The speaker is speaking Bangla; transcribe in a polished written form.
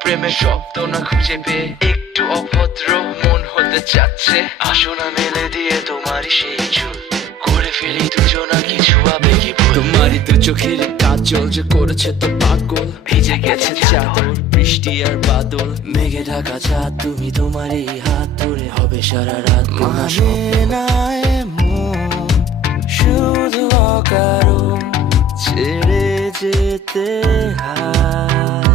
প্রেমের শব্দ না খুঁজে পেয়ে একটু অভদ্র মন হতে চাচ্ছে। আসো না মেলে দিয়ে তোমারই সেই চুল, করে ফেলি দুজনা কিছু আবেগী ভুল। তোমারই দু চোখের কাজল যে করেছে তো পাগল, ভিজে গেছে চাদর বৃষ্টি আর বাদল, মেঘে ঢাকা চাঁদ তুমি তোমারই হাত ধরে হবে সারা রাত। মানে না এমন শুধু অকারণ ছেড়ে যেতে হয়।